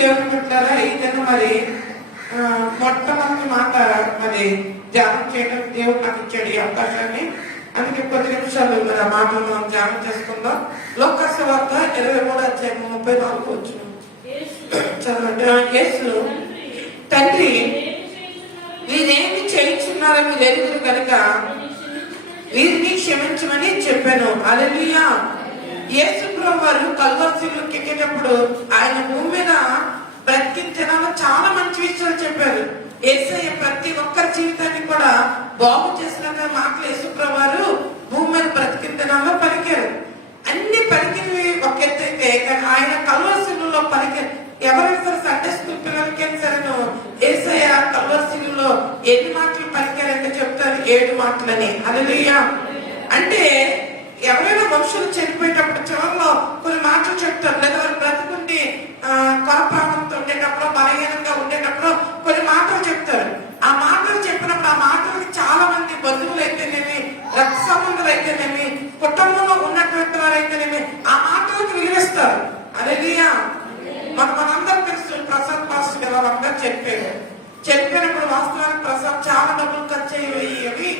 దేవుని పెట్టారా ఇదైనా మరి మొట్టమొదటి మాట మరి ధ్యానం చేయడం దేవుడు నాకు ఇచ్చాడు ఈ అవకాశాన్ని. అందుకే 10 నిమిషాలు మరి ఆ మాటలు మనం ధ్యానం చేసుకుందాం. లోకాసు వార్త 23:34 వచ్చిన చదవండి. యేసు తండ్రి వీరేమి చేయించున్నారో మీరు ఎరుగురు కనుక వీరిని క్షమించమని చెప్పాను. హల్లెలూయా. యేసు ప్రభువు వారు కల్వరిలో ఎక్కేటప్పుడు ఆయన భూమి మీద బ్రతికించడానికి చాలా మంచి విషయాలు చెప్పారు. యేసయ్య ప్రతి ఒక్కరి జీవితాన్ని కూడా బాగు చేసిన మాటలు యేసు ప్రభువు వారు భూమి మీద బ్రతికించడంలో పలికారు. అన్ని పలికినవి ఒక ఎత్తు అయితే ఆయన కల్వరిలో పలికారు. ఎవరైనా సరే సండే స్కూల్ పిల్లలకైనా సరే యేసయ్య కల్వరిలో ఎన్ని మాటలు పలికారంటే చెప్తారు 7 మాటలని. హల్లెలూయా. అంటే ఎవరైనా మనుషులు చనిపోయేటప్పుడు చివరిలో కొన్ని మాటలు చెప్తారు. లేదా వారు బ్రతుకుండి కొరప్రాణంతో ఉండేటప్పుడు బలహీనంగా ఉండేటప్పుడు కొన్ని మాటలు చెప్తారు. ఆ మాటలు చెప్పినప్పుడు ఆ మాటలకి చాలా మంది బంధువులు అయితేనేమి, రక్త సంబంధులు అయితేనేమి, కుటుంబంలో ఉన్నటువంటి వారు అయితేనేమి ఆ మాటలకు విలువిస్తారు. హల్లెలూయా. మనందరూ తెలుసు ప్రసాద్ పాస్టర్ గారు వాళ్ళందరూ చెప్పినప్పుడు వాస్తవానికి ప్రసాద్ చాలా డబ్బులు ఖర్చు అయ్యేవి.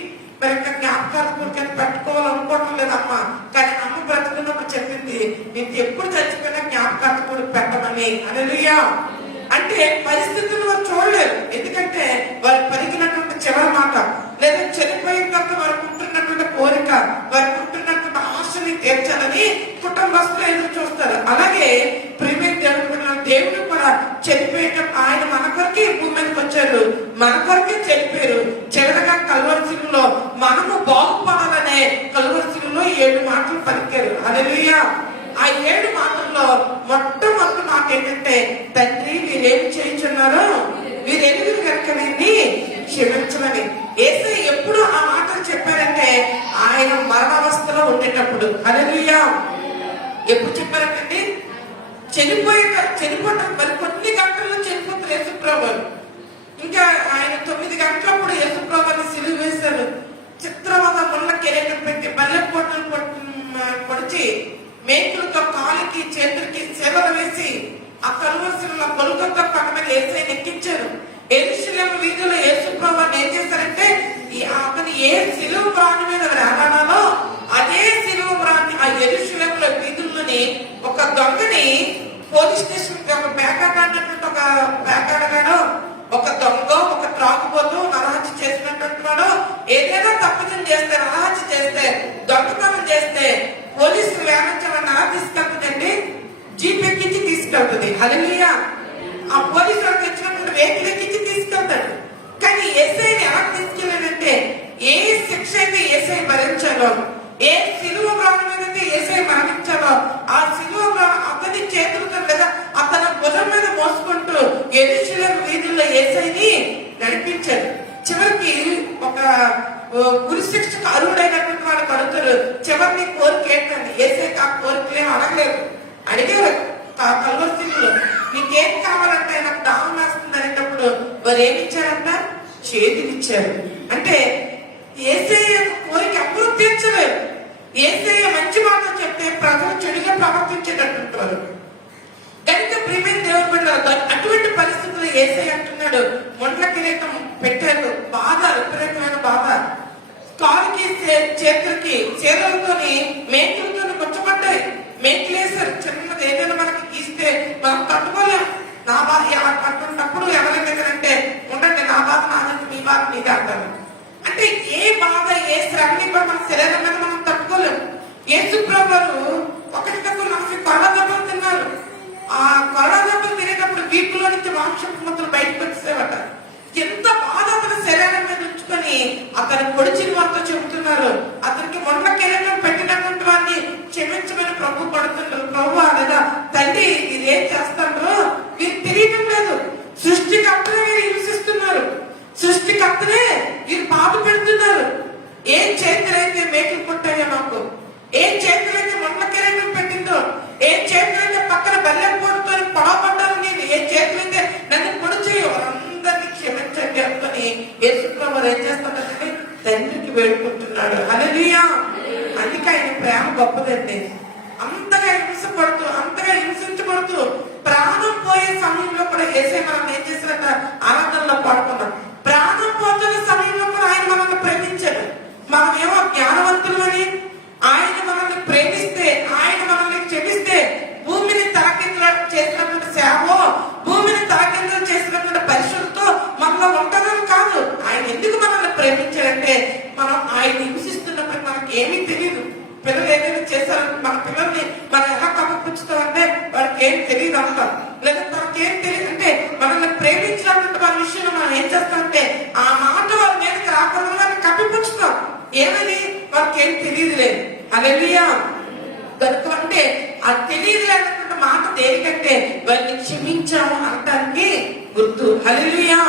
మరి ఇంకా జ్ఞాపకాలు కూర్చొని పెట్టుకోవాలనుకోవడం లేదమ్మా. కానీ అమ్మ బ్రతుకున్నప్పుడు చెప్పింది నీకు ఎప్పుడు చచ్చిపోయినా జ్ఞాపకాలు కూడా పెట్టమని. హల్లెలూయా. అంటే పరిస్థితులు వారు చూడలేరు. ఎందుకంటే వారు పలికినటువంటి చివరి మాట లేదా చనిపోయిన తర్వాత వారికి ఉంటున్నటువంటి కోరిక, వారికి ఉంటున్నటువంటి ఆశని తీర్చాలని కుటుంబస్తులు ఎదురు చూస్తారు. అలాగే ప్రేమే దేవుడు కూడా చనిపోయేటప్పుడు ఆయన మన కొరకే భూమి మీదకి వచ్చారు, మన కొరకే చనిపోయారు. చివరగా కల్వరిలో మనము బాగుపడాలనే కల్వరిలో 7 మాటలు పలికారు. హల్లెలూయా. ఆ 7 మాటల్లో మొట్టమొదటి మాట ఏంటంటే తండ్రి వీరేమి చేయించున్నారో వీరు ఎరుగురు కనుక వీరిని క్షమించమని. యేసయ్య ఎప్పుడు ఆ మాటలు చెప్పారంటే ఆయన మరణావస్థలో ఉండేటప్పుడు. హల్లెలూయా. ఎప్పుడు చెప్పారంటే చనిపోవటం మరి కొన్ని గంటల్లో చనిపోతారు యేసు ప్రభువు. ఇంకా ఆయన 9 గంటలప్పుడు యేసు ప్రభువుని సిలువ వేశారు. చిత్రవద ముళ్ళ కిరీటం పెట్టి బల్లె పొట్టులు పొడిచి మేకులతో కాలికి చేతులకి సేవలు వేసి ఆ కల్వరిలో కొలుకతో పక్కన యేసయ్యని ఎక్కించారు. యెరూషలేము వీధిలో యేసు ప్రభువుని ఏం చేశారంటే అతను ఏ సిలువ మ్రాణి మీద వేలాడాలో అదే సిలువ మ్రాణి ఆ యెరూషలేములో వీధుల్లోని ఒక దొంగని పోలీస్ స్టేషన్ ఒక పేకాడినటువంటి ఒక పేకాడగాడో ఒక దొంగ ఒక త్రాగుబోతు నరహత్య చేసినటువంటి వాడు ఏదైనా తప్పిదం చేస్తే నరహత్య చేస్తే దొంగతనం చేస్తే పోలీసులు వేయించమని ఎలా తీసుకెళ్తుందండి? జీప్ ఎక్కించి తీసుకెళ్తుంది. హల్లెలూయా. ఆ పోలీసు వాడికి వచ్చినప్పుడు వెహికల్ ఎక్కించి తీసుకెళ్తాడు. కానీ యేసయ్యని ఎలా తీసుకెళ్ళాడంటే ఏ శిక్ష అయితే యేసయ్య భరించాలో, ఏ సిలువ మ్రాణి మీద అయితే యేసయ్య మరణించాలో ఆ సిలువ అతని చేతులతో లేదా అతని భుజం మీద మోసుకుంటూ యెరూషలేము వీధుల్లో యేసయ్యని నడిపించాడు. చివరికి ఒక గురి శిక్షకు అర్హుడైనటువంటి వాడు కడుతారు. చివరిని కోరిక ఏంటండి? యేసయ్యకి ఆ కోరికలేం అడగలేదు. అడిగారు కల్వరిలో నీకేం కావాలంటే నాకు దాహం వేస్తుంది అనేటప్పుడు వారు ఏమి ఇచ్చారంట? చేతినిచ్చారు. అంటే యేసయ్య కోరిక ఎప్పుడూ తీర్చలేదు. యేసయ్య మంచి మాటలు చెప్తే ప్రజలు చెడుగా ప్రవర్తించేటట్టుంటారు. కనుక ప్రియమైన దేవుని బిడ్డలారా అటువంటి పరిస్థితుల్లో యేసయ్య అంటున్నాడు మొండ్ల కిరీటం పెట్టారు. బాధ, విపరీతమైన బాధ. కాలుకి చేతులకి చీరలతోని మేకులతో ముచ్చబడ్డాయి. మేకులేసారు. చిన్నది ఏదైనా మనకి గీస్తే మనం తట్టుకోలేము. నా బాధ అటువంటిప్పుడు ఎవరైతే ఉండండి నా బాధ నాదంటే మీ బాధ మీదే అంటారు. అంటే ఏ బాధ ఏ శ్రమని కూడా మన శరీరం మీద మనం తట్టుకోలేము. యేసు ప్రభువు ఒకటి తక్కువ 40 కొరడా దెబ్బలు తిన్నారు. ఆ కొరడా దెబ్బలు తినేటప్పుడు వీపులో నుంచి మాంసపు ముద్దలు బయటకు వచ్చేవట. ఎంత బాధ అతని శరీరం మీద ఉంచుకొని అతని పొడిచిన వారితో చెబుతున్నారు. అతనికి మొండ్ల కిరీటం పెట్టినటువంటి వారిని క్షమించమని ప్రభు పడుతున్నారు. ప్రభు అనగా తండ్రి ఇదేం చేస్తారో వీరు తెలియటం లేదు. సృష్టికర్తనే వీరు హింసిస్తున్నారు. సృష్టికర్తనే వీరు బాధ పెడుతున్నారు. ఏ చేతులైతే మేకులు పుట్టాయో మాకు, ఏ చేతులైతే మొండ్ల కిరీటం పెట్టిందో, ఏ చేతులైతే పక్కన బల్లెం పోటుతో పొడవబడ్డాను నేను, ఏ చేతులైతే నన్ను పొడిచేయో అందరినీ క్షమించండి అనుకుని యేసు ప్రభువు ఏం చేస్తాడంటే తండ్రికి వేడుకుంటున్నాడు. హల్లెలూయా. అందుకే ఆయన ప్రేమ గొప్పదండి. అంతగా హింసపడుతూ అంతగా హింసించబడుతూ ప్రాణం పోయే సమయంలో ఏసే మనం ఏం చేసినట్ట ఆరాధనలో పాడుకున్నాం. ప్రాణం పోతున్న సమయంలో కూడా ఆయన మనల్ని ప్రేమించాడు. మనమేమో జ్ఞానవంతులని ఆయన మనల్ని ప్రేమిస్తే, ఆయన మనల్ని క్షమిస్తే, భూమిని తలకిందులు చేసినటువంటి సేవ, భూమిని తలకిందులు చేసినటువంటి పరిశుద్ధతో మనలో ఉంటుందని కాదు. ఆయన ఎందుకు మనల్ని ప్రేమించాడంటే మనం ఆయన హింసిస్తున్నప్పుడు మనకి ఏమీ తెలియదు. పిల్లలు ఏదైనా చేశారంటే మన పిల్లల్ని మనం ఎలా కప్పపుచ్చుతామంటే వాడికి ఏం తెలియదు అంటాం, లేదా మనకేం తెలియదు అంటే మనల్ని ప్రేమించినటువంటి మన విషయంలో మనం ఏం చేస్తామంటే ఆ మాట వాళ్ళ మీదకి రాకుండా వారిని కప్పిపుచ్చుతాం. ఏమని వారికి ఏం తెలియదులే. హల్లెలూయా. కనుక అంటే ఆ తెలియదులేనటువంటి మాట దేనికంటే వారిని క్షమించాము అనటానికి గుర్తు. హల్లెలూయా.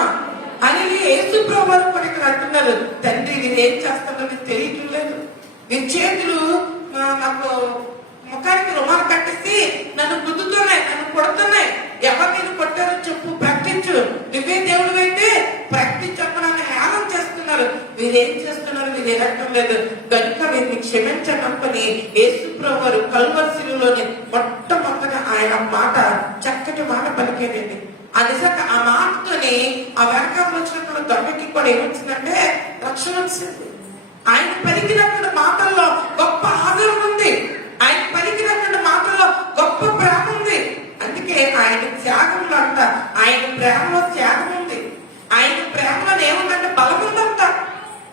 హల్లెలూయా. యేసు ప్రభువు కూడా ఇక్కడ అంటున్నారు, తండ్రి వీరు ఏం చేస్తారో నీకు తెలియటం లేదు. వీరి చేతులు నాకు ముఖానికి రుమాలు కట్టేసి నన్ను గుద్దుతున్నాయి, నన్ను కొడుతున్నాయి. ఎవరు నేను కొట్టారో చెప్పు, ప్రకటించు. నువ్వే దేవుడు అయితే ప్రకటించకు, నన్ను హేళన చేస్తున్నారు. వీరేం చేస్తున్నారు, వీరు ఎరగటం లేదు. కనుక వీరిని క్షమించడం అనుకుని యేసు ప్రభువు కల్వరి శిలువలోని మొట్టమొదటిగా ఆయన మాట, చక్కటి మాట పలికేదండి. ఆ నిజంగా ఆ మాటతోని ఆ వెనకాల వచ్చినటువంటి దొంగకి కూడా ఏమొచ్చిందంటే రక్షణ వచ్చింది. ఆయన పలికినటువంటి మాటల్లో గొప్ప ఆదరణ ఉంది. ఆయన పలికినటువంటి మాటల్లో గొప్ప ప్రేమ ఉంది. అందుకే ఆయన త్యాగంలో అంట, ఆయన ప్రేమలో త్యాగం ఉంది. ఆయన ప్రేమలో ఏముందంటే బలం ఉందంట.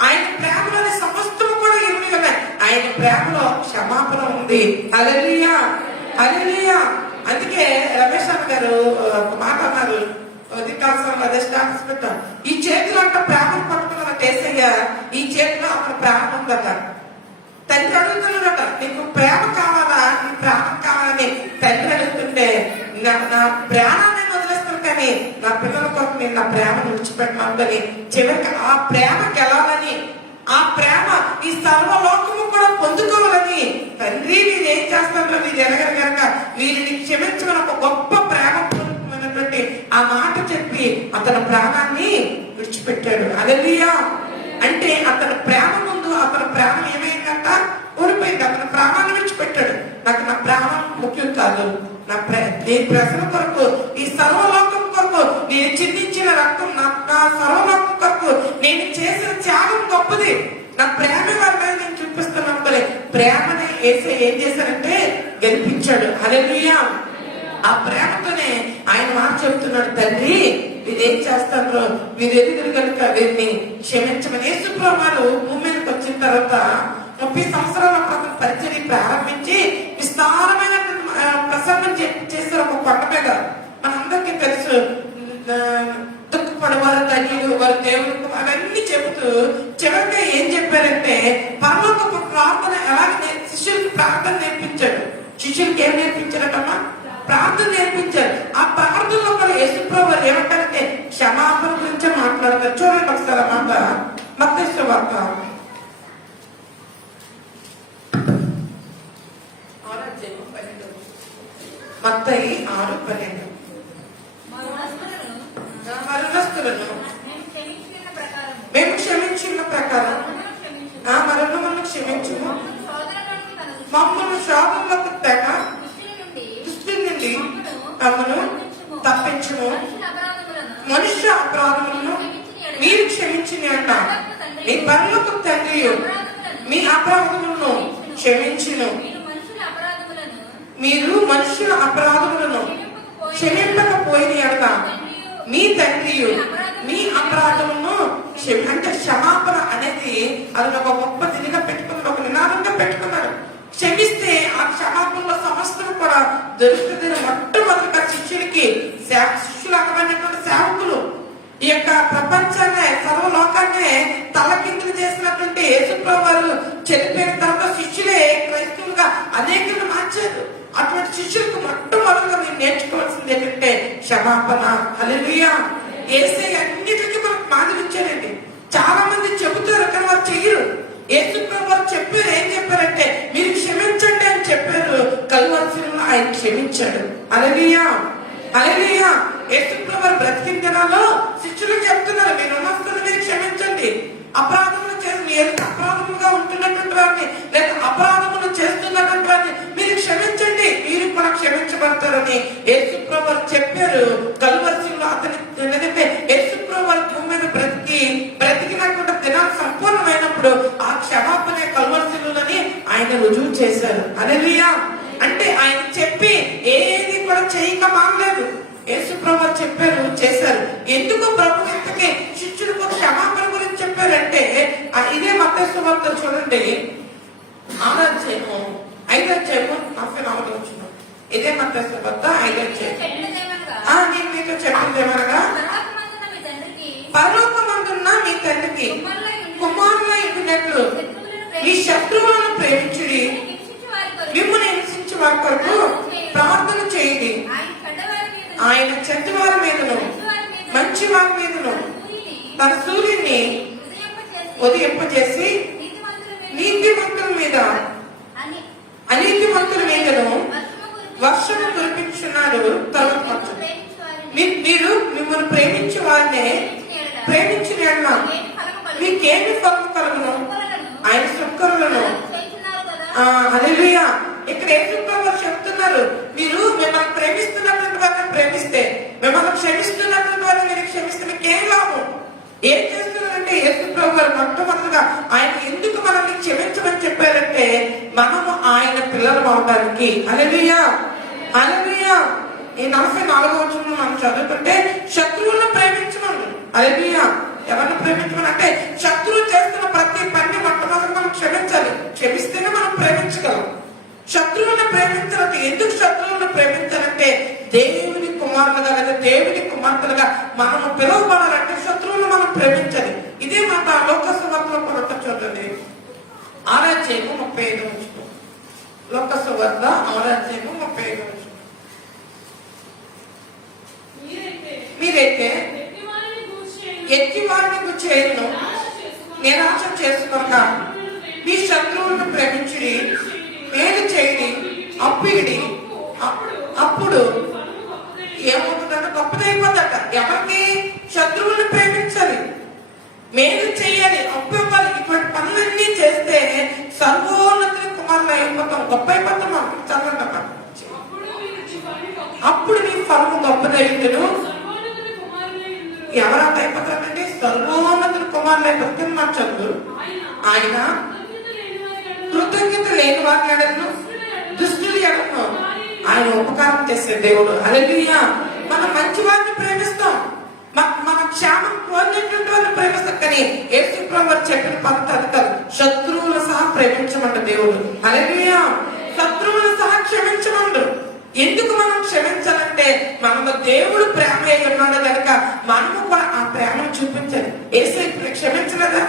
ఆయన ప్రేమలోని సమస్తము కూడా ఇవి ఉన్నాయి. ఆయన ప్రేమలో క్షమాపణ ఉంది. హల్లెలూయా. హల్లెలూయా. అందుకే రమేష్ అన్న గారు ఒక మాట అన్నారు, ఈ చేతిలో అంట ప్రేమను పట్టుకున్న కేసయ్య, ఈ చేతిలో అక్కడ ప్రేమ ఉందట. తండ్రి అడుగుతున్నాడట, నీకు ప్రేమ కావాలా, నీ ప్రేమ కావాలని తండ్రి అడుగుతుంటే నా ప్రాణాన్ని వదిలేస్తాను కానీ నా పిల్లల కొరకు నేను నా ప్రేమను విడిచిపెట్టినాను కానీ చివరికి ఆ ప్రేమ గెలవాలని, ఆ ప్రేమ ఈ సర్వలోకము కూడా పొందుకోవాలని తండ్రి వీరు ఏం చేస్తారో వీరు ఎరగరు కనుక వీరిని క్షమించమని ఒక గొప్ప ప్రేమ పూర్వకమైనటువంటి ఆ మాట చెప్పి అతని ప్రాణాన్ని విడిచిపెట్టాడు. హల్లెలూయా. అంటే అతని ప్రేమ ముందు అతని ప్రేమ ఏమైందంట, ఓడిపోయింది. అతని ప్రాణాన్ని విడిచిపెట్టాడు. నాకు నా ప్రాణం ముఖ్యం కాదు, నా నేను ప్రజల కొరకు, ఈ సర్వలోకం కొరకు నేను చిందించిన రక్తం, నా సర్వలోకం కొరకు నేను చేసిన త్యాగం గొప్పది. నా ప్రేమ వల్ల నేను చూపిస్తున్నాను కదా. ప్రేమని యేసు ఏం చేశారంటే గెలిపించాడు. హల్లెలూయా. ఆ ప్రేమతోనే ఆయన మాట చెబుతున్నాడు, తండ్రి వీరేం చేస్తారో వీరు ఎదుగురు కనుక వీరిని క్షమించమని. యేసు ప్రభువు భూమి మీదకి వచ్చిన తర్వాత 30 సంవత్సరాల క్రితం పరిచర్య ప్రారంభించి విస్తారమైన ప్రసంగం చేశారు ఒక కొండ మీద. మనందరికీ తెలుసు, దుఃఖపడవారు ధన్యులు, వారు దేవుడు అవన్నీ చెబుతూ చివరిగా ఏం చెప్పారంటే పరలోకపు ప్రార్థన ఎలాగ శిష్యులకి ప్రార్థన నేర్పించాడు. శిష్యులకి ఏం నేర్పించారటమ్మా? ప్రార్థన నేర్పించారు. ఆ ప్రార్థనలో కూడా యేసు ప్రభువు ఏమంటారంటే క్షమాపణ గురించే మాట్లాడతారు. చూడండి ఒకసారి మాట, మత్తయి సువార్త 6:12. మత్తయి 6:12. మరణస్తులను మేము క్షమించిన ప్రకారం మరణములను క్షమించుము, మమ్మల్ని శోధనలకు తెగ దృష్టి నుండి తమను తప్పించుము, మనుష్య అపరాధములను మీరు క్షమించిన అంట మీ పరలోకపు తండ్రి మీ అపరాధములను క్షమించును. మీరు మనుషుల అపరాధములను క్షమింపకపోయిన అంట మీ తండ్రి మీ అపరాధములను అంటే క్షమాపణ అనేది అది ఒక గొప్ప దినిగా పెట్టుకున్నారు, ఒక నినాదంగా పెట్టుకున్నారు. క్షమిస్తే ఆ క్షమాపణలో సమస్తం కూడా దొరుకుతుంది. మొట్టమొదటిగా శిష్యులు అనబడినటువంటి సేవకులు ఈ యొక్క ప్రపంచాన్ని, సర్వలోకాన్ని తలకిందులు చేసినటువంటి యేసు ప్రభువు చనిపోయిన తర్వాత శిష్యులే క్రైస్తవులుగా అనేకులు మార్చారు. అటువంటి శిష్యులకు మొట్టమొదటిగా మీరు నేర్చుకోవాల్సింది ఏంటంటే క్షమాపణ. హల్లెలూయా. యేసే అన్నిటికీ మనకు మాదిరించారండి. చాలా మంది చెబుతారు కానీ వారు చెయ్యరు. యేసు ప్రభువు చెప్పారు, ఏం చెప్పారంటే మీరు క్షమించండి అని చెప్పారు. కల్వరి శిలువలో ఆయన క్షమించాడు. హల్లెలూయా. హల్లెలూయా. యేసు ప్రభువు బ్రతికిన దినాల్లో శిష్యులకు చెప్తున్నారు, మీరు ఉన్నస్తున్న మీరు క్షమించండి. అపరాధములు చేసి మీరు అపరాధముగా ఉంటున్నటువంటి వారిని లేదా అపరాధములు చేస్తున్నటువంటి వారిని మీరు క్షమించండి, మీరు కూడా క్షమించబడతారని యేసు ప్రభువు చెప్పారు. కల్వరి శిలువలో అతని ఎందుకంటే యేసుప్రభు వారి భూమి మీద బ్రతికినటువంటి దినాలు సంపూర్ణమైనప్పుడు ఆ క్షమాపణ కల్వరిశిలువని ఆయన రుజువు చేశారు. హల్లెలూయా. అంటే ఆయన చెప్పి ఏది కూడా చేయక మానలేదు. యేసుప్రభు చెప్పారు, చేశారు. ఎందుకు ప్రభు ఇంతకీ శిష్యులకు క్షమాపణ గురించి చెప్పారంటే ఇదే మత్తయి సువార్త చూడండి, 6వ అధ్యాయము 5వ అధ్యాయము 44వ వచనం. ఇదే మత్తయి సువార్త 5వ అధ్యాయం. నేను మీకు చెప్పింది ఏమనగా, పరలోకమందున్న మీ తండ్రికి కుమారులై ఉండినట్లు మీ శత్రువులను ప్రేమించుడి, మిమ్మల్ని హింసించు వారి కొరకు ప్రార్థన చేయండి. ఆయన చెడ్డవారి మీదను మంచి వారి మీదను తన సూర్యుని ఉదయింపజేసి నీతిమంతుల మీద అనీతిమంతుల మీదను వర్షము కురిపించున్నాడు. తర్వాత మీరు మిమ్మల్ని ప్రేమించే వారినే ప్రేమించిన మీకేమి ఫలం కలుగును? ఆయన సుక్కరులను. హల్లెలూయా. ఇక్కడ యేసుప్రభు చెప్తున్నారు, మీరు మిమ్మల్ని ప్రేమిస్తున్నటువంటి వారిని ప్రేమిస్తే, మిమ్మల్ని క్షమిస్తున్నటువంటి వారిని మీరు క్షమిస్తే మీకేం లాభం? ఏం చేస్తున్నారంటే యేసుప్రభు గారు మొట్టమొదటిగా ఆయన ఎందుకు మనల్ని క్షమించమని చెప్పారంటే మనము ఆయన పిల్లలు అవడానికి. హల్లెలూయా. హల్లెలూయా. ఈ 44వ వచనం మనం చదువుకుంటే శత్రువులను ప్రేమించమని. హల్లెలూయా. ఎవరిని ప్రేమించమని అంటే శత్రువు చేస్తున్న ప్రతి పని మొట్టమొదటి మనం క్షమించాలి. క్షమిస్తేనే మనం ప్రేమించగలం. శత్రువులను ప్రేమించాలంటే ఎందుకు శత్రువులను ప్రేమించాలంటే దేవుని కుమారులుగా లేదా దేవుని కుమార్తెలుగా మనము పిలువబడాలంటే శత్రువులను మనం ప్రేమించాలి. ఇదే మాట లోక సువార్తలో కూడా చూడండి, 6వ అధ్యాయము 35వ వచనం. లోక సువార్త 6వ అధ్యాయము 35వ వచనం. మీరైతే ఎత్తివారిని గుర్చేయను నిరాశ చేసుకోక మీ శత్రువులను ప్రేమించుడి, మేలు చేయండి, అప్పిడి. అప్పుడు ఏమవుతుందంటే గొప్పదైపోతుందట. ఎవరికి? శత్రువులను ప్రేమించాలి, మేలు చేయాలి, అప్పు ఇవ్వాలి. ఇటువంటి పనులన్నీ చేస్తే సర్వోన్నతుని కుమారులు అయిపోతాం, గొప్ప అయిపోతాం. చదవండి. అప్పుడు నీ ఫలము గొప్పదైందును. ఎవరంత అయిపోతారంటే సర్వోన్నతుని కుమారులు అయిపోతుంది. మాట చదువు. ఆయన కృతజ్ఞత లేని వారిని ఎడను దుష్టులు ఎడను ఆయన ఉపకారం చేసే దేవుడు. హల్లెలూయా. మనం మంచి వారిని ప్రేమిస్తాం, మన క్షేమం కోరినటువంటి వారిని ప్రేమిస్తాం. కానీ యేసుప్రభు వారు చెప్పిన పద్ధతి కాదు, శత్రువులు సహా ప్రేమించమంట దేవుడు. హల్లెలూయా. శత్రువులు సహా క్షమించమండు. ఎందుకు మనం క్షమించాలంటే మనలో దేవుడు ప్రేమ అయి ఉన్నాడు కనుక మనము కూడా ఆ ప్రేమను చూపించాలి. యేసు క్షమించలేదా?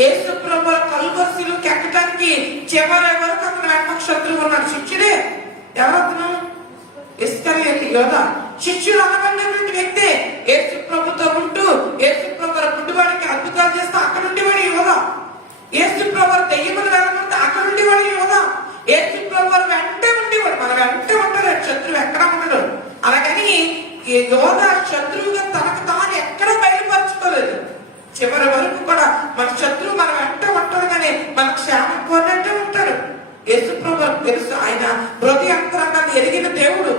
యేసుప్రభు కల్వరిశిలువకి ఎక్కడానికి చివరి వరకు అతను వెనక శత్రువు ఉన్నాడు. శిష్యుడే. ఎవరతను? ఇస్కరియోతు యోధ. శిష్యుడు అనబడినటువంటి వ్యక్తే. యేసుప్రభుతో ఉంటూ యేసుప్రభు పుట్టువాడికి అద్భుతాలు చేస్తే అక్కడ నుండి వాడి యోధ. యేసుప్రభు దెయ్యములు వెళ్ళమంటే అక్కడ నుండి వాడి యోధ. యేసుప్రభు వెంట ఉండేవాడు. మన వెంట ఉంటాడు, శత్రువు ఎక్కడ ఉండడు. అలాగని యోధ శత్రువుగా తనకు తాను ఎక్కడ బయలుపరచుకోలేదు. చివరి వరకు కూడా మన శత్రువు మన వెంట ఉంటాడు, కానీ మన క్షేమం కోరినట్టే ఉంటాడు. యేసుప్రభు తెలుసు, ఆయన హృదయ అంతరంగాన్ని ఎరిగిన దేవుడు.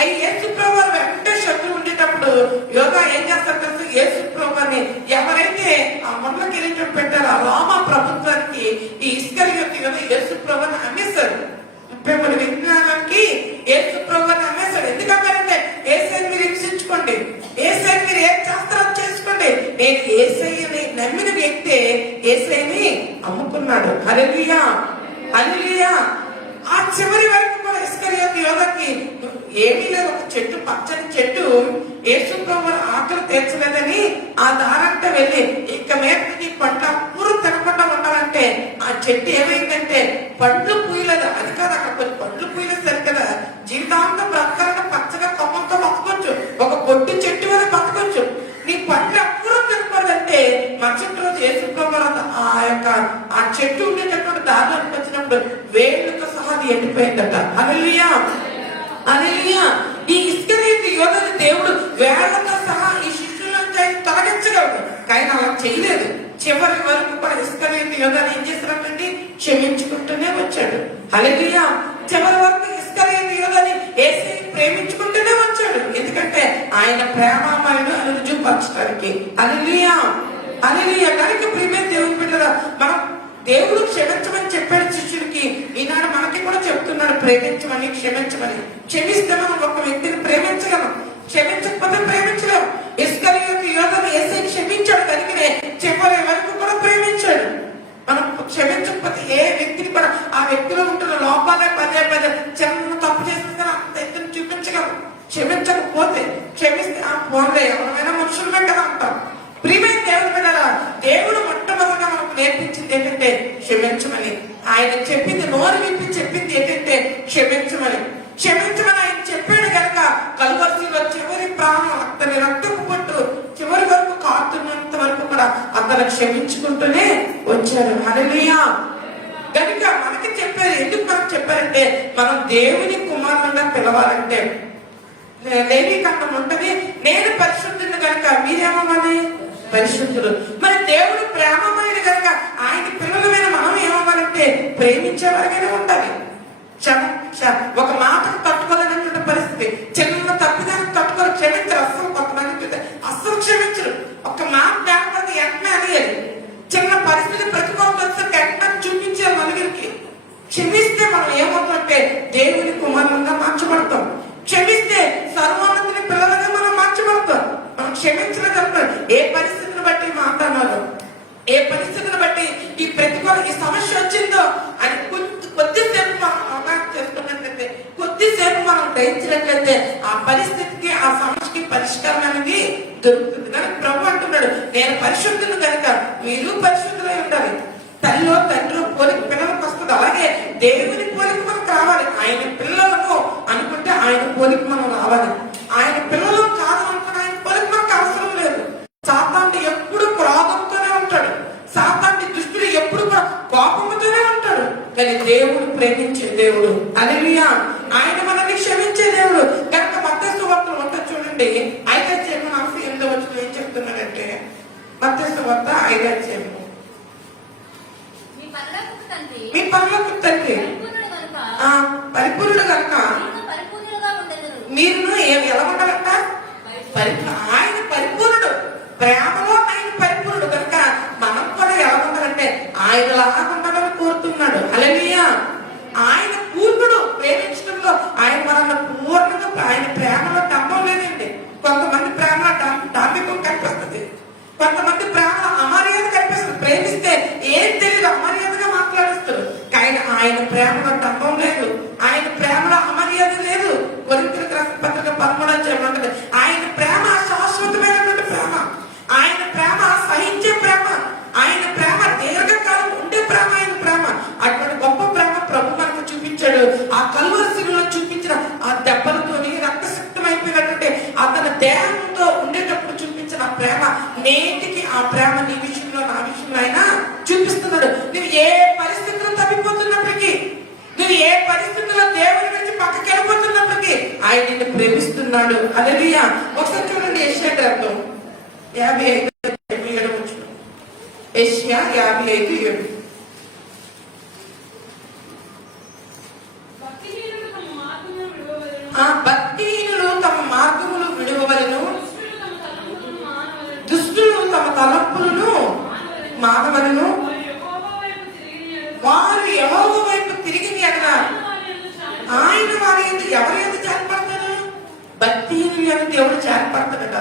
అయి యేసుప్రభు వెంట శత్రువు ఉండేటప్పుడు యోధ ఏం చేస్తారు తెలుసు? యేసుప్రభుని ఎవరైతే ఆ మొండల కిరీటం పెట్టారో ఆ రోమా ప్రభుత్వానికి ఈ ఇస్కరియోతు యోధ యేసుప్రభుని అమ్మేశాడు. 33 విజ్ఞానానికి యేసుప్రభుని అమ్మేశాడు. ఎందుకంటే యేసయ్యని మీరు హింసించుకోండి, యేసయ్యని మీరు ఏం చేస్తారో చేసుకోండి. నేను యేసయ్యని నమ్మిన వ్యక్తే యేసయ్యని అమ్ముకున్నాడు. హల్లెలూయా. హల్లెలూయా. ఆ చివరి వరకు కూడా ఇస్కరియోతు యోధకి ఏమీ లేదు, ఒక చెట్టు, పచ్చని చెట్టు. యేసుప్రభు ఆకలి తీర్చలేదని ఆ దారంట వెళ్ళి ఇక మీద నీ పండ్ల పూర్వ తినకుండా ఉండాలంటే ఆ చెట్టు ఏమైందంటే పండ్లు పూయలేదు. అది కాదు, అక్కడ కొన్ని పండ్లు పూయలేదు సరి కదా. జీవితాంతం బ్రతకాలంటే పచ్చగా కొమ్మలతో బతకొచ్చు, ఒక పొట్టు చెట్టు మీద బతకొచ్చు. నీ పండ్లు పూర్వ తినకూడదంటే మరుసటి రోజు యేసుప్రభు ఆ చెట్టు ఉండేటటువంటి దారిలోకి వచ్చినప్పుడు వేళ్ళతో సహా అది ఎండిపోయిందట. హల్లెలూయా. హల్లెలూయా. ఈ ఇస్కరియోతు యోధని దేవుడు వేళ్లతో సహా ఈ శిష్యులను తొలగించగలడు, కానీ అలా చేయలేదు. చివరి వరకు కూడా ఇస్కరియోతు యోధని ఏం చేసినట్టు క్షమించుకుంటూనే వచ్చాడు. హల్లెలూయా. చివరి వరకు ఇస్కరియోతు యోధని యేసుని ప్రేమించుకుంటూనే వచ్చాడు. ఎందుకంటే ఆయన ప్రేమమయుడు అని రుజువుపరచడానికి. హల్లెలూయా హల్లెలూయా. కనుక ప్రియమైన దేవుని బిడ్డలారా, మనం దేవుడు క్షమించమని చెప్పాడు శిష్యుడికి, ఈనాడు మనకి కూడా చెప్తున్నాడు ప్రేమించమని, క్షమించమని. క్షమిస్తే మనం ఒక వ్యక్తిని ప్రేమించగలం, క్షమించకపోతే ప్రేమించలేము. ఇస్కరియోతు యోధను యేసే క్షమించాడు, కనుకనే చివరి వరకు కూడా ప్రేమించాడు. మనం క్షమించకపోతే ఏ వ్యక్తిని కూడా ఆ వ్యక్తిలో ఉంటున్న లోపాలే పదే పదే చిన్న తప్పు చేసిన అంత ఎత్తున చూపించగలం. క్షమించకపోతే, క్షమిస్తే ఆ ఫోన్లే ఎవరైనా మనుషులమే కదా అంటాం. ప్రియమైన దేవుని బిడ్డలారా, దేవుడు మొట్టమొదటిగా మనకు నేర్పించింది ఏంటంటే క్షమించమని. ఆయన చెప్పింది, నోరు విప్పి చెప్పింది ఏంటంటే క్షమించమని. క్షమించమని ఆయన చెప్పాడు కనుక కల్వరిలో చివరి ప్రాణం అతని రక్తపు పట్టు చివరి వరకు కాతున్నంత వరకు కూడా అతను క్షమించుకుంటూనే వచ్చాడు. హల్లెలూయా. కనుక మనకి చెప్పారు. ఎందుకు మనకు చెప్పారంటే, మనం దేవుని కుమారులుగా పిలవాలంటే లేవి కన్నా ఉంటది, నేను పరిశుద్ధుని కనుక మీరేమవ్వాలి, పరిశుద్ధులు. మరి దేవుడు ప్రేమమయుడు కనుక ఆయన పిల్లలమైన మనం ఏమవ్వాలంటే ప్రేమించేవారిగానే ఉండాలి. ఒక మాటకు తట్టుకోలేనటువంటి పరిస్థితి, చిన్న తప్పిదాన్ని తట్టుకోవాలి, క్షమించరు అస్సలు. కొంతమంది అస్సలు క్షమించరు. ఒక మాట లేకపోతే వెంటనే అనేయాలి. చిన్న పరిస్థితి ప్రతికూలం వచ్చేసరికి వెంటనే చూపించాలి నలుగురికి. క్షమిస్తే మనం ఏమవుతుందంటే దేవుని కుమారులుగా మార్చబడతాం. క్షమిస్తే సర్వోన్నతుని పిల్లలుగా మనం మార్చబడతాం. మనం క్షమించలేదంటారు. ఏ పరిస్థితిని బట్టి మాట్లాడాలో, ఏ పరిస్థితిని బట్టి ఈ ప్రతికూల ఈ సమస్య వచ్చిందో అని కొద్దిసేపు మనం అవగాహన చేసుకున్నట్లయితే, కొద్దిసేపు మనం గ్రహించినట్లయితే ఆ పరిస్థితికి, ఆ సమస్యకి పరిష్కారం అనేది దొరుకుతుంది. కానీ ప్రభు అంటున్నాడు, నేను పరిశుద్ధులు కనుక మీరు పరిశుద్ధులై ఉండాలి. తల్లిలో తండ్రి పోలిక పిల్లలకు వస్తుంది. అలాగే దేవుని పోలిక మనకు రావాలి. ఆయన పిల్లలకు అనుకుంటే ఆయన పోలిక మనం రావాలి. ఆయన పిల్లలు కాదు అనుకుంటే ఆయన పోలిక మనకు అవసరం లేదు. సాతానుడు ఎప్పుడు క్రోధంతోనే ఉంటాడు. సాతానుడి దుష్టుడు ఎప్పుడు కూడా కోపంతోనే ఉంటాడు. కానీ దేవుడు ప్రేమించే దేవుడు. హల్లెలూయా. ఆయన మనల్ని క్షమించే దేవుడు. కనుక మత్తయి సువార్తలో ఉంటుంది చూడండి, 5వ అధ్యాయం 48వ వచనం ఏం చెప్తున్నాడంటే, మత్తయి సువార్త 5వ అధ్యాయం, మీ పరలోకపు తండ్రి పరిపూర్ణుడు కనుక మీరు ఎలా ఉండాలంట, ఆయన పరిపూర్ణుడు. ప్రేమలో ఆయన పరిపూర్ణుడు కనుక మనం కూడా ఎలా ఉండాలంటే ఆయనలాగా ఉండాలని కోరుతున్నాడు. హల్లెలూయా. ఆయన పూర్ణుడు. ప్రేమించడంలో ఆయన మనల్ని పూర్ణంగా, ఆయన ప్రేమలో డంబం లేదండి. కొంతమంది ప్రేమలో డాంబికం కనిపిస్తుంది, కొంతమంది ప్రేమలో అమర్యాద కనిపిస్తుంది. ప్రేమిస్తే ఏం తెలియదు, అమర్యాదగా మాట్లాడిస్తారు. కానీ ఆయన ప్రేమలో డంబం లేదు, ఆయన ప్రేమలో అమర్యాద లేదు. కొరింథీయులకు రాసిన పత్రిక 13వ అధ్యాయం ఉంటుంది, ఆయన ప్రేమ శాశ్వతమైనటువంటి ప్రేమ, ఆయన ప్రేమ సహించే ప్రేమ, ఆయన ప్రేమ దీర్ఘకాలం ఉండే ప్రేమ, ఆయన ప్రేమ. అటువంటి గొప్ప ప్రేమ ప్రభు మనకు చూపించాడు. ఆ కల్వరిలో చూపించిన ఆ దెబ్బలతోని రక్తసిక్తమైపోయినటువంటి అతని దేహంతో ఉండేటప్పుడు చూపించిన ఆ ప్రేమ నేటికి ఆ ప్రేమ నీ విషయంలో, నా విషయంలో అయినా చూపిస్తున్నాడు. నువ్వు ఏ పరిస్థితుల్లో తప్పిపోతున్నప్పటికీ, నువ్వు ఏ పరిస్థితుల్లో దేవుని నుంచి పక్కకి వెళ్ళిపోతున్నప్పటికీ ఆయన నిన్ను ప్రేమిస్తున్నాడు. హల్లెలూయా. ఒకసారి చూడండి, యెషయా గ్రంథం 55:7 వచనం. యెషయా 55:7. భక్తిహీనులు తమ మార్గములు విడువవలెను, దుష్టులు తమ తలంపులను మానవలను, వారు యెహోవా వైపు తిరిగి ఎడలా ఆయన వారి ఎవరి ఎంత చేరపడతారు, భక్తిహీనులు అని దేవుడు చేరపడతాడట.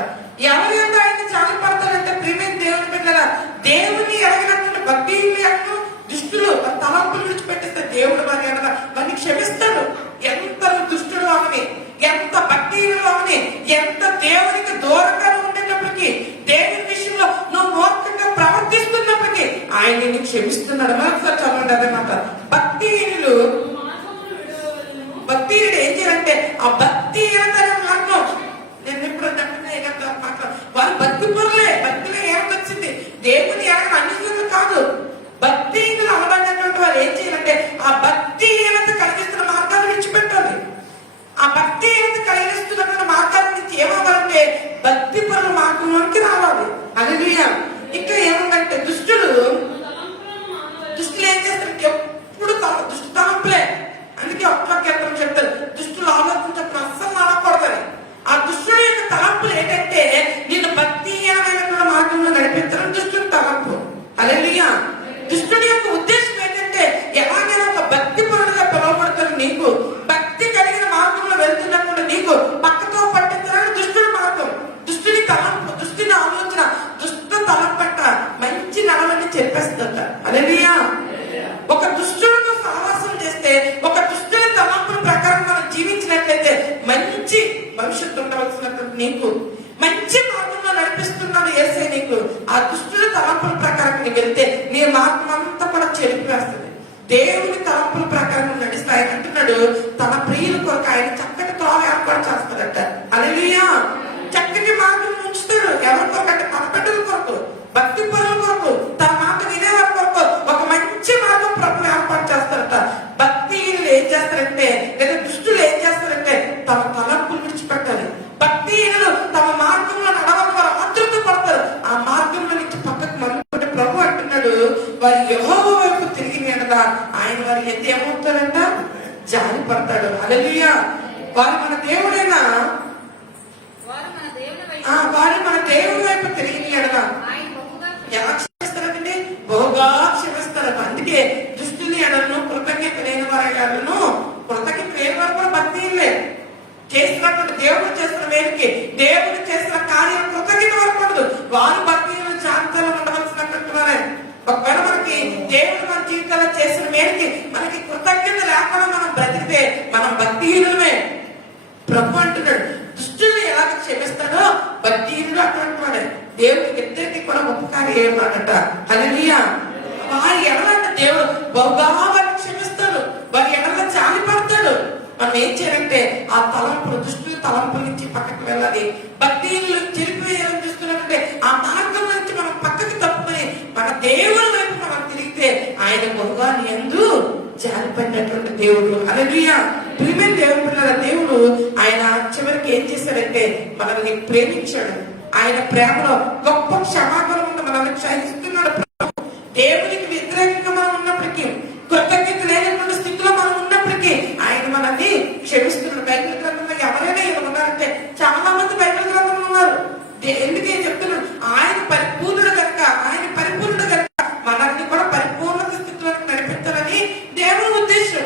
ఎవరి ఎంత ఆయన చేరపడతాడంటే ప్రియమైన దేవుని బిడ్డలారా, దేవుని ఎరగినటువంటి భక్తిహీనులు, దుష్టులు తలంపులు విడిచిపెట్టేస్తే దేవుడు వారి ఎడల వారిని క్షమిస్తాడు. ఎంత దుష్టుడు అవని, ఎంత భక్తిహీనులు అవని, ఎంత దేవునికి దూరంగా ఉండేటప్పటికీ, దేవుని విషయంలో నువ్వు మూర్ఖంగా ప్రవర్తిస్తున్నప్పటికీ ఆయన నిన్ను క్షమిస్తున్నాడు. ఒకసారి చదవండి అదనమాట. భక్తిహీనుడు ఏం చేయాలంటే ఆ భక్తిహీనతనే మార్గం. నేను ఇప్పుడు వాళ్ళు భక్తి పొరలే, భక్తిలో ఏమొచ్చింది, దేవుని ఏమైనా అన్నిలు కాదు. భక్తిహీనులు అనబడినటువంటి వారు ఏం చేయాలంటే ఆ భక్తిహీనత కలిగిస్తున్న మార్గాలు విడిచిపెట్టాలి. ఆ భక్తిహీనత కలిగిస్తున్న మార్గాల నుంచి ఏమవ్వాలంటే భక్తి పరుల మార్గంలోనికి రావాలి. హల్లెలూయా. ఇంకా ఏముందంటే దుష్టులు ఏం చేస్తారంటే ఎప్పుడు దుష్టు తలంపులే. అందుకే ఒక్క కీర్తన చెప్తారు, దుష్టులు ఆలోచించినప్పుడు అస్సలు ఆడకూడదని. ఆ దుష్టుల యొక్క తలంపులు నీకు, మంచి మార్గంలో నడిపిస్తున్నాడు యేసే నీకు. ఆ దుష్టుల తలంపుల ప్రకారం నీకు వెళ్తే నీ మార్గం అంతా కూడా చెరిపివేస్తుంది. దేవుని తలంపుల ప్రకారం నడిస్తే ఆయన అంటున్నాడు తన ప్రియుల కొరకు ఆయన చక్కటి త్రోవ ఏర్పాటు చేస్తాడట. హల్లెలూయా. చక్కటి మార్గం ఉంచుతాడు. ఎవరి కొరకు అంటే తన బిడ్డల కొరకు, భక్తి పరుల కొరకు, తన మాట వినేవారి కొరకు ఒక మంచి మార్గం ప్రభువు ఏర్పాటు చేస్తారట. భక్తిహీనులు ఏం చేస్తారంటే, లేదా దుష్టులు ఏం చేస్తారంటే తమ తలంపులు విడిచిపెట్టాలి. భక్తిహీనులు తమ మార్గంలో నడవడం వారు ఆతృత పడతారు. ఆ మార్గంలో నుంచి పక్కకు మళ్ళీ ప్రభు అంటున్నాడు వారి యెహోవా వైపు తిరిగి ఎడలా ఆయన వారి ఎంత ఏమవుతారంట, జాలి పడతాడు. హల్లెలూయా. వారు మన దేవుడైనా, వారు మన దేవుడి వైపు తిరిగి ఎడలా ఎలా క్షమిస్తారండి, బహుగా క్షమిస్తారు. అందుకే దుష్టుని ఎడలను, కృతజ్ఞత లేని వారి ఎడలను, కృతజ్ఞత లేని వారు కూడా భక్తిహీనులే. చేసినటువంటి దేవుడు చేసిన మేలుకి, దేవుడు చేసిన కార్యం కృతజ్ఞత వరకూడదు. వారు భక్తిహీనులు, శాంతంగా ఉండవలసినటువంటి వారే. ఒకవేళ మనకి దేవుడు మన జీవితంలో చేసిన మేలుకి మనకి కృతజ్ఞత లేకుండా మనం బ్రతికితే మనం భక్తిహీనులమే. ప్రభు అంటున్నాడు దుష్టుని ఎలాగ క్షమిస్తాడో భక్తిహీనుడు అటువంటి వాడే. దేవుడికి ఇద్దరికి కూడా ఉపకారం ఏమన్నట. హల్లెలూయా. వారి ఎడలంటే దేవుడు బహుగా వారిని క్షమిస్తాడు, వారి ఎడల జాలి పడతాడు. మనం ఏం చేయాలంటే ఆ తలంపులు, దుష్టుల తలంపుల నుంచి పక్కకు వెళ్ళాలి. భక్తిహీనులు చెరిపివేయాలని చూస్తున్నారంటే ఆ మార్గం నుంచి మనం పక్కకి తప్పుకొని మన దేవుని వైపు మనం తిరిగితే ఆయన బహుగా యందు జాలి పడినటువంటి దేవుడు. హల్లెలూయా. ప్రియమైన దేవుని పిల్లల దేవుడు ఆయన చివరికి ఏం చేశాడంటే మనల్ని ప్రేమించాడు. ఆయన ప్రేమలో గొప్ప క్షమాపణ మనల్ని క్షమిస్తున్నాడు. దేవునికి వ్యతిరేకంగా మనం ఉన్నప్పటికీ, కృతజ్ఞత లేనటువంటి స్థితిలో మనం ఉన్నప్పటికీ ఆయన మనల్ని క్షమిస్తున్నాడు. బైబిల్ గ్రంథంలో ఎవరైనా ఉన్నారంటే చాలా మంది బైబిల్ గ్రంథంలో ఉన్నారు. ఎందుకే చెప్తున్నాడు, ఆయన పరిపూర్ణుడు కనుక, ఆయన పరిపూర్ణుడు కనుక మనల్ని కూడా పరిపూర్ణ స్థితిలో నడిపించాలని దేవుని ఉద్దేశం.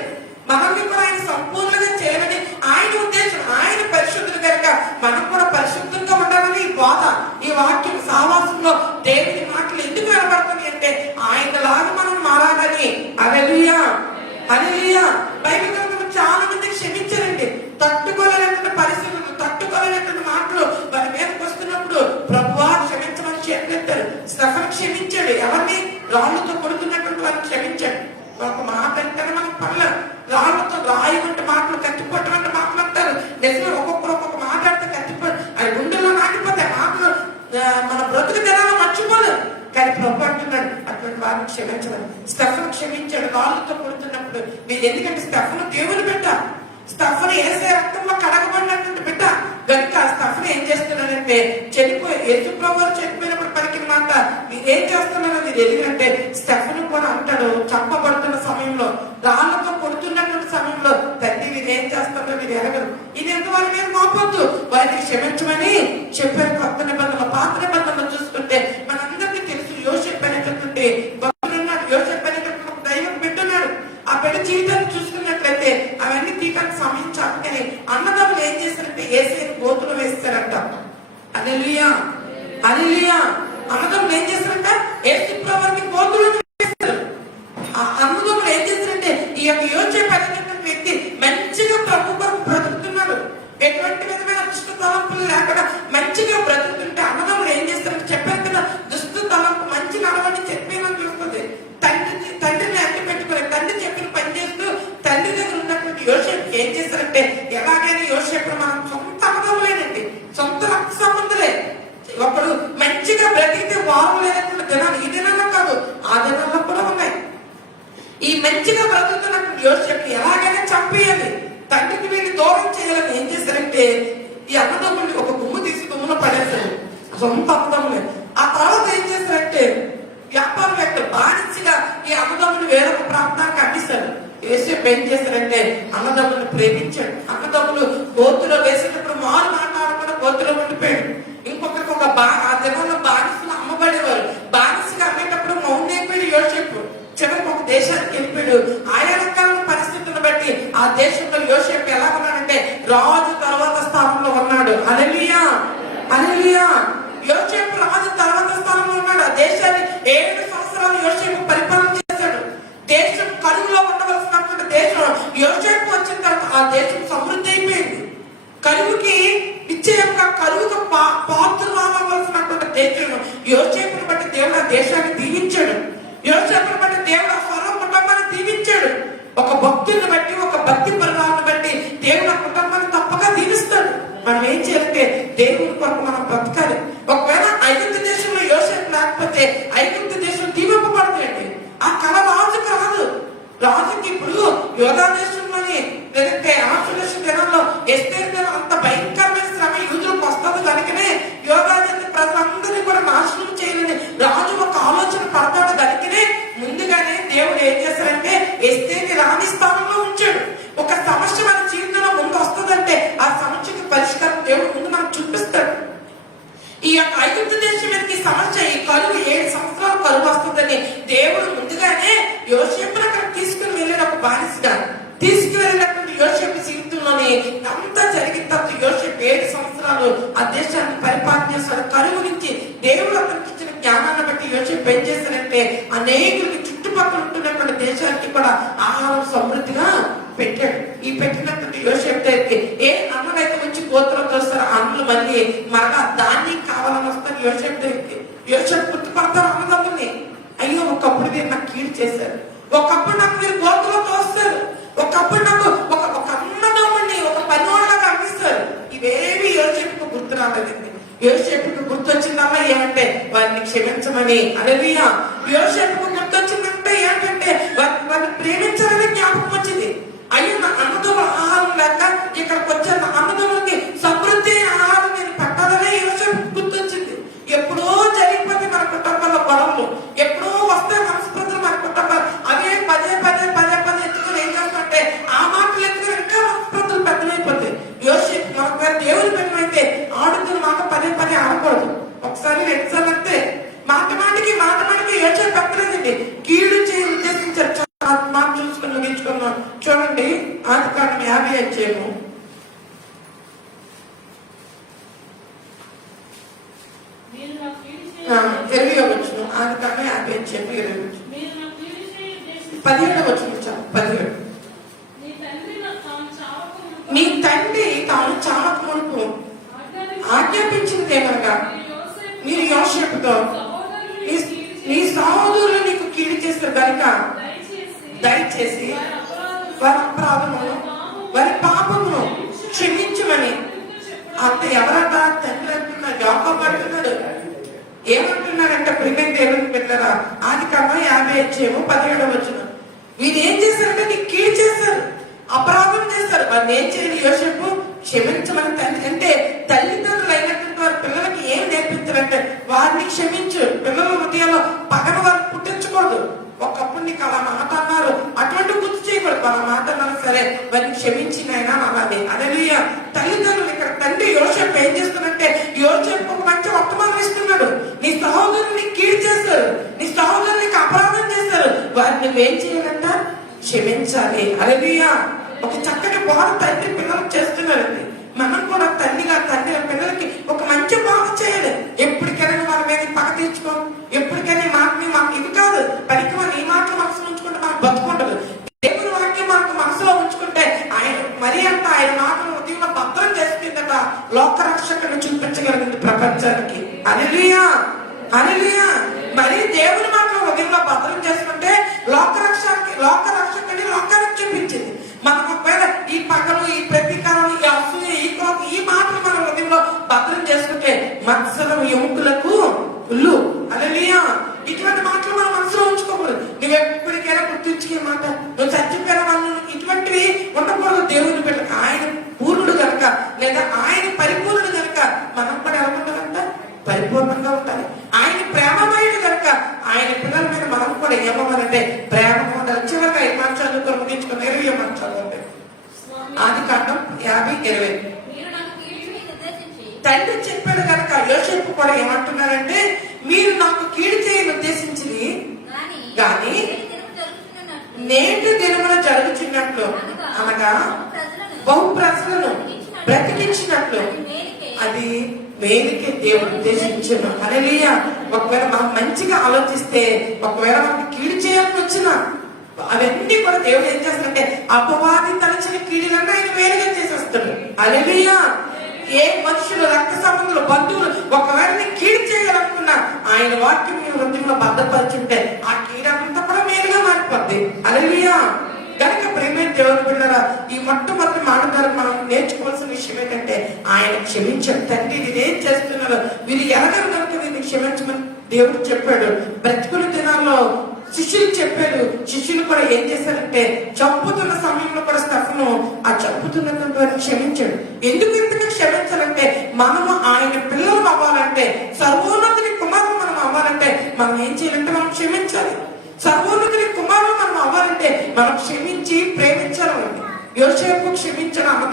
మనల్ని కూడా ఆయన సంపూర్ణంగా చేయాలని ఆయన ఉద్దేశం. ఆయన పరిశుద్ధుడు కనుక మనం కూడా పరిశుద్ధంగా ఉండాలని ఈ బోధ, ఈ వాక్యం సావాసంలో దేవుని మాటలు ఎందుకు వినబడుతుంది అంటే ఆయనలాగా మనం మారాలని. హల్లెలూయా. హల్లెలూయా. బైబిల్ గ్రంథంలో చాలా మంది క్షమించారండి. తట్టుకోలేనటువంటి పరిస్థితులు, తట్టుకోలేనటువంటి మాటలు వారి మీదకి వస్తున్నప్పుడు ప్రభువా క్షమించమని చేతులెత్తారు. స్టెఫెను క్షమించాడు. ఎవరిని? రాళ్ళతో కొడుతున్నటువంటి వారిని క్షమించాడు. ఒక మాట అంటే మనకు పర్ల రాళ్ళతో రాయమంటే మాటలు, కత్తిపోవటం మాటలు అంటారు. నిజంగా ఒక్కొక్కరు ఒక్కొక్క మాట్లాడితే కత్తిపోయి అది గుండెల్లో నాటిపోతాయి మాటలు. మన బ్రతుకు జనాలు మర్చిపోలేదు. కానీ ప్రభు అంటున్నాడు అటువంటి వారిని క్షమించడం. స్టెఫెను క్షమించాడు రాళ్ళతో కొడుతున్నప్పుడు. మీరు ఎందుకంటే స్టెఫెను దేవుని బిడ్డ, స్టెఫెను యేసే రక్తంలో కడగబడినటువంటి బిడ్డ కనుక స్టెఫెను ఏం చేస్తున్నాడంటే చనిపోయి యేసు ప్రభువు చనిపోయినప్పుడు పలికిన మాట మీరు ఏం చేస్తున్నారో మీరు ఎదిగినట్టే స్టెఫెను కూడా అంటాడు. చంపబడుతున్న సమయంలో, రాళ్ళతో కొడుతున్నటువంటి సమయంలో తండ్రి మీరు ఏం చేస్తారో మీరు ఎరగరు, ఇది ఎంత వారి మీద మోపొద్దు, వారిని క్షమించమని చెప్పారు. కొత్త నిబంధనలు, పాత నిబంధనలు చూసుకుంటే మనందరికీ తెలుసు యోసేపు అనేటటువంటి భక్తుడున్నాడు. యోసేపు అనేటటువంటి దైవం బిడ్డున్నాడు. ఆ బిడ్డ జీవితాన్ని చూసుకున్నట్లయితే అవన్నీ తీయడానికి సమయం చాలు. కానీ అన్నదమ్ములు ఏం చేశారంటే యేసేని గోతులు వేస్తారంట. హల్లెలూయా. హల్లెలూయా. అన్నదమ్ములు ఏం చేశారంట యేసు ప్రభువుకి గోతులు వేస్తారు. ఆ అన్నదమ్ములు ఏం చేశారంటే ఈ యొక్క యోసేపు అనేటటువంటి వ్యక్తి మంచిగా ప్రభు కొరకు బ్రతుకుతున్నాడు. ఎటువంటి విధమైన దుష్ట తలంపులు లేకుండా మంచిగా బ్రతుకుతుంటే అన్నదమ్ములు ఏం చేస్తారంటే చెప్పారు కదా, దుష్ట తలంపు మంచి నడవని చెప్పేమని చూస్తుంది. తండ్రిని అడ్డు పెట్టుకుని తండ్రి చెప్పిన పని చేస్తూ తండ్రి దగ్గర ఉన్నటువంటి యోసేపు ఏం చేశారంటే ఎలాగైనా యోసేపు మనం సొంత అన్నదమ్ములేనండి, సొంత రక్త సంబంధులే. ఒకడు మంచిగా బ్రతికితే బాగులేనటువంటి దినాలు ఈ దినాల్లో కాదు, ఆ దినాల్లో కూడా ఉన్నాయి. ఈ మంచిగా బ్రతుకుతున్నటువంటి యోసేపు ఎలాగైనా చంపేయాలి, తండ్రికి వీళ్ళు దూరం చేయాలని ఏం చేశారంటే ఈ అన్నదమ్ముల్ని ఒక గుమ్ము తీసి గుమ్ములో పడేస్తారు, సొంత అన్నదమ్ములే. ఆ తర్వాత ఏం చేశారంటే వ్యాపారం యొక్క బానిసగా ఈ అన్నదమ్ములు వేరొక ప్రాంతానికి అందిస్తాడు. యోసేపు ఏం చేశారంటే అన్నదమ్ములను ప్రేమించాడు. అన్నదమ్ములు గోతులో వేసేటప్పుడు మారు మాట్లాడకుండా గోతులో ఉండిపోయాడు. ఇంకొకరికి ఆ దినంలో బానిసలు అమ్మబడేవారు. బానిసగా అమ్మేటప్పుడు మౌనైపోయాడు యోసేపు. చివరికి ఒక దేశానికి వెళ్ళిపోయాడు. ఆయా రకాల పరిస్థితులను బట్టి ఆ దేశంలో యోసేపు ఎలా ఉన్నాడంటే రాజు తర్వాత స్థానంలో ఉన్నాడు. హల్లెలూయా. హల్లెలూయా. యోసేపు రాజు తర్వాత స్థానంలో ఉన్నాడు. ఆ దేశాన్ని 7 సంవత్సరాలు యోసేపు పరిపాలన చేశాడు. దేశం కరువులో ఉండవలసినటువంటి దేశం యోసేపు వచ్చిన తర్వాత ఆ దేశం సమృద్ధి అయిపోయింది. కరువుకి నిశ్చయంగా కరువుకు పాత్రలు అవ్వాల్సినటువంటి దేశం యోసేపుని బట్టి దేవుడు ఆ దేశాన్ని దీవించాడు. యోసేపుని బట్టి దేవుడు ఆ ఫరో కుటుంబాన్ని దీవించాడు. ఒక భక్తుని బట్టి, ఒక భక్తి పరిణామాన్ని బట్టి దేవుడు ఆ కుటుంబాన్ని తప్పక దీవిస్తాడు. మనం ఏం చేయాలంటే దేవుని కొరకు మనం బ్రతకాలి. ఒకవేళ ఐగుప్తు దేశంలో యోసేపు లేకపోతే ఐగుప్తు దేశం దీవింపబడుతుంది. ఆ కళ రాజుకు రాదు. రాజుకి ఇప్పుడు యోధా దేశంలోని లేదంటే ఆశ్వదేశ దినంలో ఎస్తేరు దినం అంత భయంకరమైన శ్రమ యూదులకు వస్తుంది కనుకనే యోధా దేశ ప్రజలందరినీ కూడా నాశనం చేయాలని రాజు ఒక ఆలోచన పడతాడు కనుకనే ముందుగానే దేవుడు ఏం చేశాడంటే ఎస్తేరుని రాణి స్థానంలో ఉంచాడు. ఒక సమస్య మన జీవితంలో ముందు వస్తుందంటే ఆ సమస్యకి పరిష్కారం దేవుడు ముందు మనకు చూపిస్తాడు. ఈ యొక్క ఐగుప్తు దేశం మీదకి సమస్య ఈ కరువు 7 సంవత్సరాలు కరువు వస్తుందని దేవుడు ముందుగానే యోసేపును అక్కడ తీసుకుని వెళ్ళిన ఒక బానిసగా తీసుకువెళ్ళినటువంటి యోసేపు జీవితంలోని అంతా జరిగిన తర్వాత యోసేపు 7 సంవత్సరాలు ఆ దేశాన్ని పరిపాలన చేశాడు. కరువు నుంచి దేవుడు అతనికి ఇచ్చిన జ్ఞానాన్ని బట్టి యోసేపు ఏం చేశాడంటే అనేకులకి చుట్టుపక్కల ఉంటున్నటువంటి దేశానికి కూడా ఆహారం సమృద్ధిగా పెట్టాడు. ఈ పెట్టినటువంటి యోసేపు దగ్గరికి ఏ అన్నదైతే వచ్చి గోత్రంతో వస్తారు, అన్నులు మళ్ళీ మరలా ధాన్యం కావాలని వస్తారు యోసేపు దగ్గరికి. యోసేపు గుర్తుపడతారు అన్నదమ్ముని. అయ్యో ఒకప్పుడు మీరు నాకు కీడు చేశారు, ఒకప్పుడు నాకు మీరు గోత్రంతో వస్తారు, ఒకప్పుడు నాకు ఒక అన్నదమ్ముని ఒక పనివాళ్ళగా అనిపిస్తారు. ఇవేవి యోసేపుకు గుర్తు రాలేదండి. యోసేపుకు గుర్తొచ్చిందమ్మా ఏమంటే వారిని క్షమించమని. హల్లెలూయా. యోసేపుకు గుర్తొచ్చిందంటే ఏంటంటే వారిని ప్రేమించాలని జ్ఞాపకం వచ్చింది. అయ్యో నా అన్నదమ్ముల ఆహారం లేక ఇక్కడికి వచ్చాను, అన్నదమ్ములకి సమృద్ధి ఆహారం నేను పెట్టాలనే యోసేపు గుర్తొచ్చింది. ఎప్పుడో జరిగిపోతే మన కుటుంబంలో గొడవలు, ఎప్పుడో వస్తే మనస్పృతులు మన కుటుంబాలు అవే పదే ఎత్తుకుని ఏం చేస్తుంటే ఆ మాటలు ఎత్తుకుని ఇంకా మనస్పృతులు పెద్దమైపోతాయి. యోసేపు మనకు దేవుని పెద్దమైతే ఆడుతున్న మాట పదే ఆడకూడదు. ఒకసారి 2 సార్లు అంతే మాటికి యోసేపు పెట్టలేదండి. కీడు చేయి ఉద్దేశించారు. మాట చూసుకుని ముగించుకున్నాం. చూడండి ఆదికాండం 50 అధ్యాయము 20వ వచనం. ఆదికాండం 50 అధ్యాయము 20వ వచనం 17వ వచనం. 17 మీ తండ్రి తాను చావక మునుపు ఆజ్ఞాపించింది ఏమనగా మీరు యోసేపుతో నీ సహోదరులు నీకు కీడు చేస్తారు కనుక దయచేసి వారి అపరాధమును వారి పాపమును క్షమించమని. అంత ఎవరట తండ్రి అంటున్నాడు, యాకోబు అంటున్నాడు. ఏమంటున్నాడంటే ప్రియమైన దేవుని బిడ్డలారా, ఆదికాండం 50 అధ్యాయము 17వ వచనం. వీరు ఏం చేశారంటే నీకు కీడు చేశారు, అపరాధం చేస్తారు. వారిని ఏం చేయాలి యోసేపు? క్షమించమని. తండ్రి అంటే తల్లిదండ్రులు అయినటువంటి వారి పిల్లలకి ఏం నేర్పించారంటే వారిని క్షమించు. పిల్లల హృదయంలో పగన వారిని పుట్టించకూడదు. ఒకప్పుడు నీకు అలా మాట అన్నారు, అటువంటి గుర్తు చేయకూడదు. వాళ్ళ మాట అన్నారు సరే వారిని క్షమించినైనా అనాలి. హల్లెలూయా. తల్లిదండ్రులు ఇక్కడ తండ్రి యోసేపు ఏం చేస్తున్నారంటే యోసేపు ఒక మంచి వర్తమానం ఇస్తున్నాడు. నీ సహోదరులు నీకు కీడు చేస్తారు, నీ సహోదరులు నీకు అపరాధం చేస్తారు, వారిని నువ్వేం చేయాలంట? క్షమించాలి. హల్లెలూయా. ఒక చక్కటి బాధ తండ్రి పిల్లలకు చేస్తున్నారండి. మనం కూడా తండ్రి పిల్లలకి ఒక మంచి బాధ చేయాలి. ఎప్పటికైనా వాళ్ళ మీద పగ తీర్చుకో, ఎప్పటికైనా మాకు ఇది కాదు పనికి మన ఈ మాటలు మనసులో ఉంచుకుంటే మనకు బతుకుండదు. దేవుని వాక్యం మనకు మనసులో ఉంచుకుంటే ఆయన మరి అంత ఆయన మాటలు ఉదయంలో భద్రం చేసుకుందట లోక రక్షకుడు చూపించగలిగింది ప్రపంచానికి. హల్లెలూయా. హల్లెలూయా. మరి దేవుని మాటలు ఉదయంలో భద్రం చేసుకుంటే లోక రక్షకుడి లోకానికి చూపించింది. మనం ఒకవేళ ఈ పగలు, ఈ ప్రతీకారం, ఈ అసూయ, ఈ కోపం, ఈ మాటలు మన హృదయంలో భద్రం చేసుకుంటే మత్సరం ఎముకలకు ఉల్లు. హల్లెలూయా. ఇటువంటి మాటలు మన మనసులో ఉంచుకోకూడదు. నువ్వు ఎప్పటికైనా గుర్తుంచుకే మాట, నువ్వు చచ్చిపోయిన వాళ్ళు ఇటువంటివి ఉండకూడదు. దేవుని బిడ్డలకు ఆయన పూర్ణుడు కనుక లేదా ఆయన పరిపూర్ణుడు కనుక మనం కూడా ఎలా ఉండాలంట? పరిపూర్ణంగా ఉండాలి. ఆయన ప్రేమమయుడు కనుక ఆయన పిల్లల మీద మనం కూడా ఏమవ్వాలంటే ప్రేమ ఉండాలి. చివరిగా 5 మాట చదువుకొని ముగించుకుని 20వ మాట చదవండి. ఆదికాండం 50:20. తండ్రి చెప్పాడు కనుక యోసేపు కూడా ఏమంటున్నారంటే మీరు నాకు కీడు చేయని ఉద్దేశించింది గాని నేటి దినమున జరుగుతున్నట్లు అనగా బహు ప్రజలను బ్రతికించినట్లు అది మేలుకే దేవుడు ఉద్దేశించను. హల్లెలూయా. ఒకవేళ మనం మంచిగా ఆలోచిస్తే, ఒకవేళ మనకి కీడు చేయాలని వచ్చినా అవన్నీ కూడా దేవుడు ఏం చేస్తాడంటే అపవాది తలచిన కీడులన్నీ ఆయన వేరుగా చేసేస్తాడు. హల్లెలూయా. ఏ మనుషులు, రక్త సంబంధులు, బంధువులు ఒకవేళ నీకు కీడు చేయాలనుకున్నా ఆయన వాక్యం మీ హృదయంలో భద్రపరుచుంటే ఆ కీడంతా కూడా మేలుగా మారిపోద్ది. హల్లెలూయా. కనుక ప్రేమైన దేవుని బిడ్డలారా, ఈ మొట్టమొదటి మాట ద్వారా మనం నేర్చుకోవాల్సిన విషయం ఏంటంటే ఆయన క్షమించాడు. తండ్రి నేనేం చేస్తున్నారో వీరు ఎలాగో కనుక వీరిని క్షమించమని దేవుడు చెప్పాడు. బ్రతుకుల దినాల్లో శిష్యులు చెప్పాడు. శిష్యులు కూడా ఏం చేశారంటే చంపుతున్న సమయంలో కూడా స్టెఫను ఆ చంపుతున్నటువంటి వారిని క్షమించాడు. ఎందుకు ఇంతగా క్షమించాలంటే మనము ఆయన పిల్లలు అవ్వాలంటే, సర్వోన్నతుని కుమారులు మనం అవ్వాలంటే మనం ఏం చేయాలంటే మనం క్షమించాలి. సర్వోన్నతుని కుమారులు మనం అవ్వాలంటే మనం క్షమించి ప్రేమించాలి. యోసేపు క్షమించడం